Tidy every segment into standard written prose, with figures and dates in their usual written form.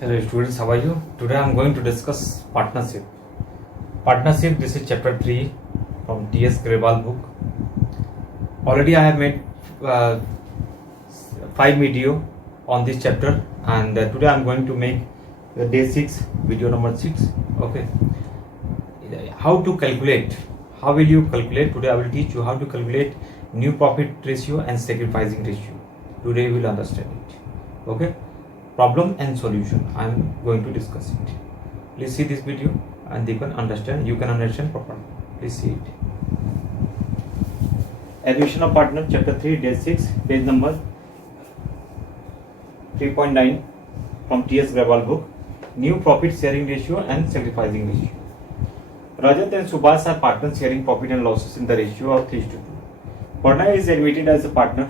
Hello students, how are you? Today I am going to discuss partnership. Partnership, this is chapter 3 from T.S. Grewal book. Already I have made 5 video on this chapter, and today I am going to make day 6, video number 6. Okay. How to calculate? How will you calculate? Today I will teach you how to calculate new profit ratio and sacrificing ratio. Today you will understand it. Okay. Problem and solution, I am going to discuss it. Please see this video and you can understand properly. Please see it. Admission of partner, chapter 3, day 6, page number 3.9 from T.S. Grewal book. New profit sharing ratio and sacrificing ratio. Rajat and Subhash are partners sharing profit and losses in the ratio of 3:2. Pranay is admitted as a partner.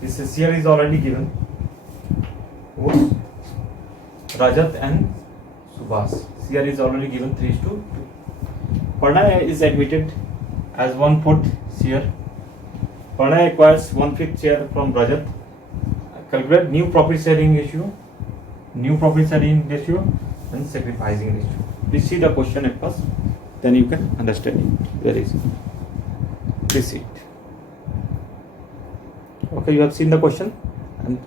This share is already given. Rajat and Subhash. Share is already given 3:2. Pranay is admitted as 1/4 share. Pranay acquires 1/5 share from Rajat. Calculate new profit sharing ratio. New profit sharing ratio and sacrificing ratio. Please see the question at first, then you can understand it. Where is it? Please see it. Okay, you have seen the question, and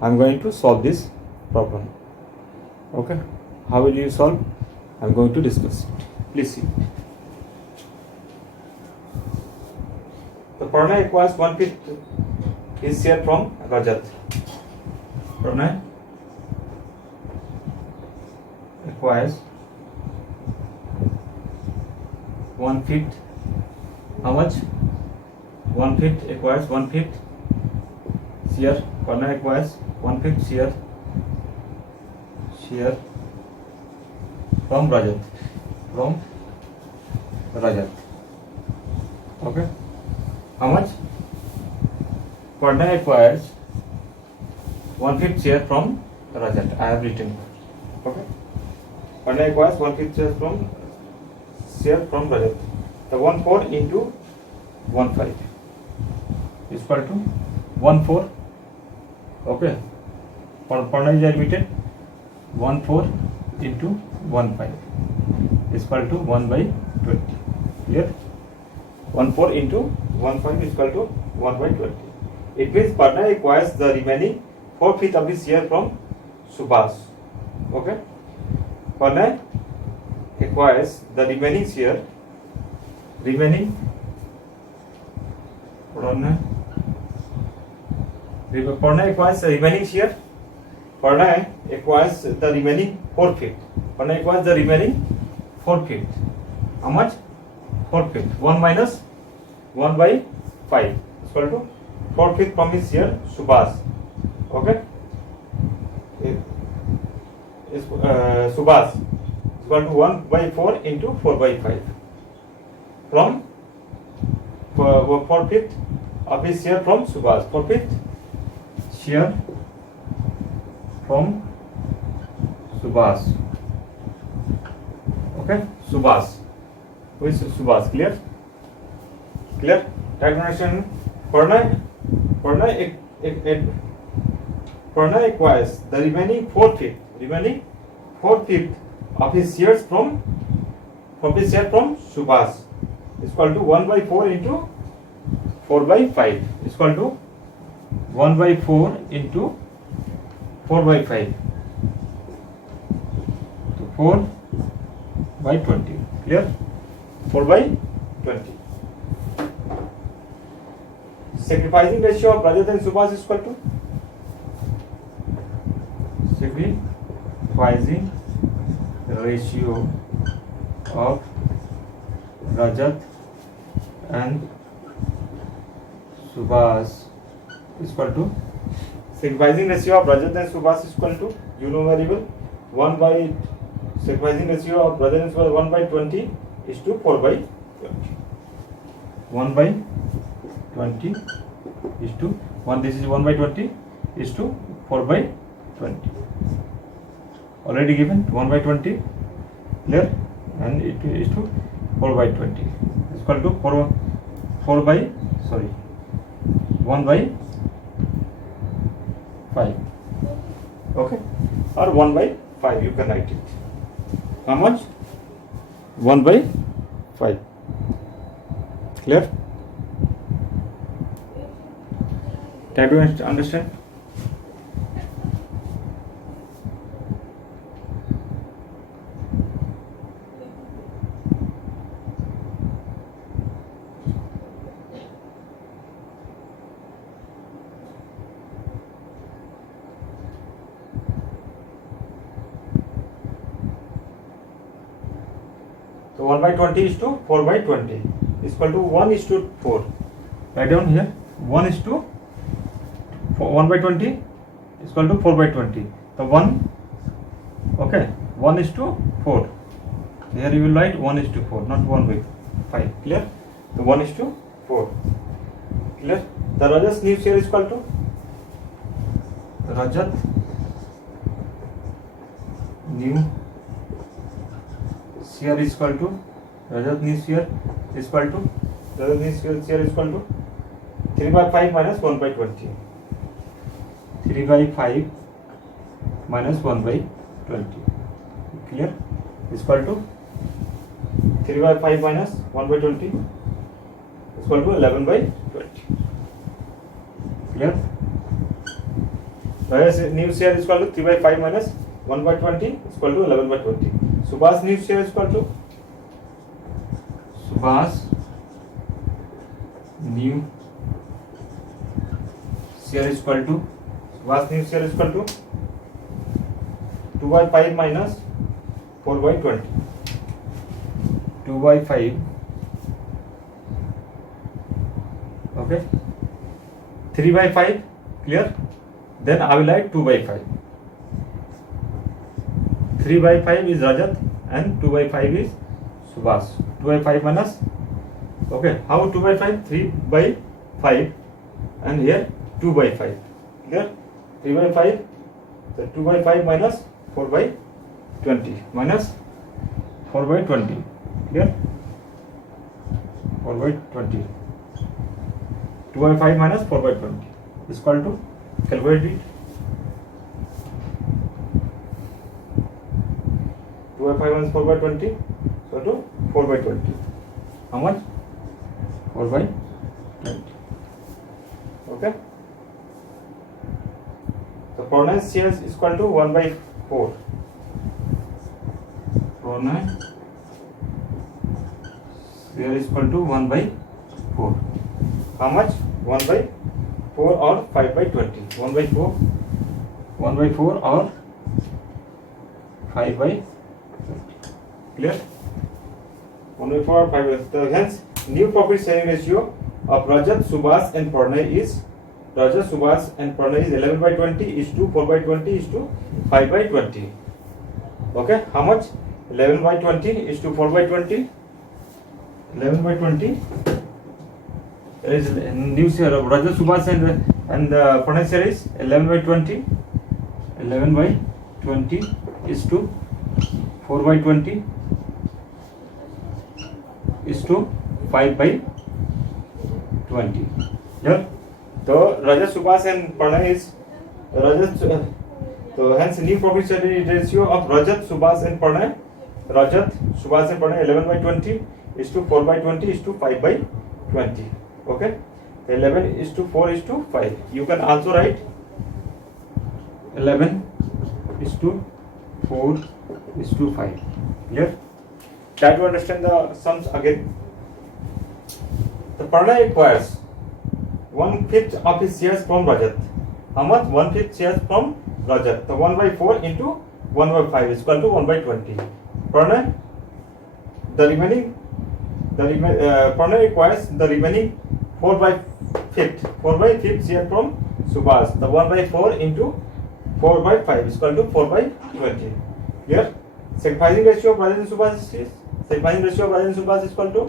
I am going to solve this problem. Okay, how will you solve? I am going to discuss it. Please see. So Pranay acquires 1/5 his share from Rajat. Pranay acquires 1/5. How much? 1/5 acquires 1/5 share. Pranay acquires 1/5 share from Rajat. Okay. How much? Pranay acquires 1/5 share from Rajat. I have written. Okay. Pranay acquires 1/5 share from Rajat. The 1/4 into 1/5 is equal to 1/4. Okay. Pranay is admitted 1/4 into 1/5 is equal to 1/20. Clear? 1/4 into 1/5 is equal to 1/20. It means Pranay acquires the remaining 4/5 of his share from Subhash. Okay. Pranay acquires the remaining share. Pranay acquires the remaining share. Pranay acquires the remaining 4/5. Pranay acquires the remaining 4/5. How much? 4/5. 1 minus 1/5 is equal to 4/5 from his share Subhash. Okay. Subhash is equal to 1/4 into 4/5 from 4/5 of his share from Subhash. 4/5 share from Subhash. Okay, Subhash. Who is Subhash? Clear? Calculation. Pranay acquires the remaining 4/5 of his shares from his share from Subhash is equal to 1/4 into 4/5 is equal to 1/4 into 4/5 to 4/20. Clear? 4/20. Sacrificing ratio of Rajat and Subhash is equal to sacrificing ratio of Rajat and Subhash is equal to sacrificing ratio of Rajat and Subhash is equal to, you know very well, sacrificing ratio of Rajat and Subhash 1/20 is to 4/20. 1/20 is to 1. This is 1/20 is to 4/20. Already given 1/20. Clear? And it is to 4/20 is equal to 1/5. Okay. or 1 by 5 you can write it. How much? 1 by 5. Clear? Try to understand. So 1 by 20 is to 4 by 20 is equal to 1 is to 4. Write down here 1 is to 1 by 20 is equal to 4 by 20. So 1, okay, 1 is to 4. Here you will write 1 is to 4, not 1 by 5. Clear? So 1 is to 4. Clear? The Rajat new share is equal to Rajat new share is equal to Rajat new share is equal to Rajat new share is equal to 3 by 5 minus 1 by 20. 3 by 5 minus 1 by 20. Clear? Is equal to 3 by 5 minus 1 by 20 is equal to 11 by 20. Clear? Whereas new share is equal to 3 by 5 minus 1 by 20 is equal to 11 by 20. Subhash new share is equal to Subhash new share is equal to Subhash new share is equal to 2 by 5 minus 4 by 20. 2 by 5. Okay. 3 by 5. Clear? Then I will write 2 by 5. 3 by 5 is Rajat and 2 by 5 is Subhash. 2 by 5 minus. Okay. How 2 by 5? 3 by 5 and here 2 by 5. Clear? 3 by 5. So 2 by 5 minus 4 by 20 minus 4 by 20. Clear? 4 by 20. 2 by 5 minus 4 by 20 is equal to, calculate it. 2 by 5 minus 4 by 20 is equal to 4 by 20. How much? 4 by 20. Okay. So pronoun shares is equal to 1 by 4. Pronoun share is equal to 1 by 4. How much? 1 by 4 or 5 by 20. 1 by 4. 1 by 4 or 5 by 20. Clear? 1 by 4 or 5 by 20. So hence, new profit sharing ratio of Rajat, Subhash and Pranay is Rajat, Subhash and Pranay is 11 by 20 is to 4 by 20 is to 5 by 20. Okay? How much? 11 by 20 is to 4 by 20. 11 by 20 is new share of Rajat, Subhash and Pranay share is 11 by 20. 11 by 20 is to 4 by 20 is to 5 by 20. Yeah. So Rajat, Subhash and Pranay is Rajat. So hence new profit sharing ratio of Rajat, Subhash and Pranay. Rajat, Subhash and Pranay 11 by 20 is to 4 by 20 is to 5 by 20. Okay. 11 is to 4 is to 5. You can also write 11 is to 4 is to 5. Clear? Try to understand the sums again. The Pranay acquires 1/5 of his shares from Rajat. How much? 1/5 shares from Rajat. So 1 by 4 into 1 by 5 is equal to 1 by 20. Pranay, Pranay acquires the remaining 4 by 5th share from Subhash. The 1 by 4 into 4 by 5 is equal to 4 by 20. Here, sacrificing ratio of Rajat and Subhash is equal to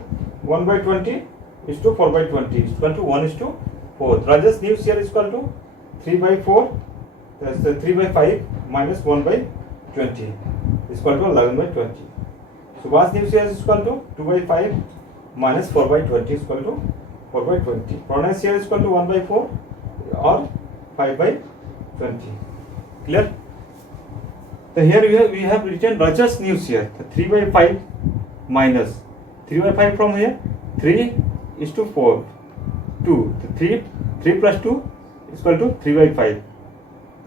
1 by 20 is to 4 by 20 is equal to 1 is to 4. Rajat's new share is equal to 3 by 4. That's the 3 by 5 minus 1 by 20 is equal to 11 by 20. Subhash new share is equal to 2 by 5 minus 4 by 20 is equal to 4 by 20. Pranay share is equal to 1 by 4 or 5 by 20. Clear? So here we have written Rajat's new share. The 3 by 5 minus 3 by 5 from here. 3 is to 4. 2. The 3 plus 2 is equal to 3 by 5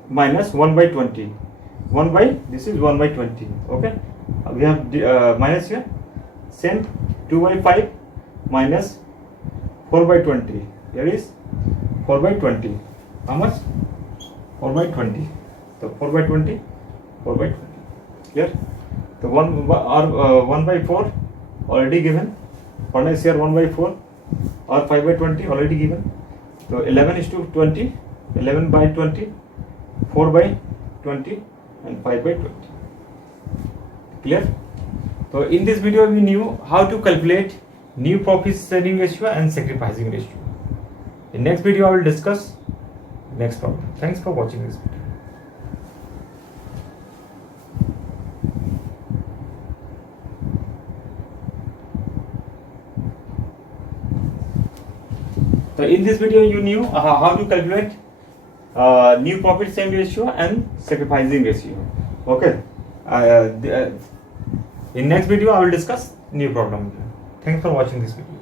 minus 1 by 20. 1 by, this is 1 by 20. Okay. We have minus here. Same 2 by 5 minus 4 by 20. Here is 4 by 20. How much? 4 by 20. So 4 by 20. 4 by 20. Clear? So 1 by 4 already given. One is here 1 by 4 or 5 by 20 already given. So 11 is to 20. 11 by 20. 4 by 20 and 5 by 20. Clear? So in this video we knew how to calculate new profit sharing ratio and sacrificing ratio. In next video I will discuss next problem. Thanks for watching this video. So in this video you knew how to calculate new profit sharing ratio and sacrificing ratio. Okay. In next video I will discuss new problem. Thanks for watching this video.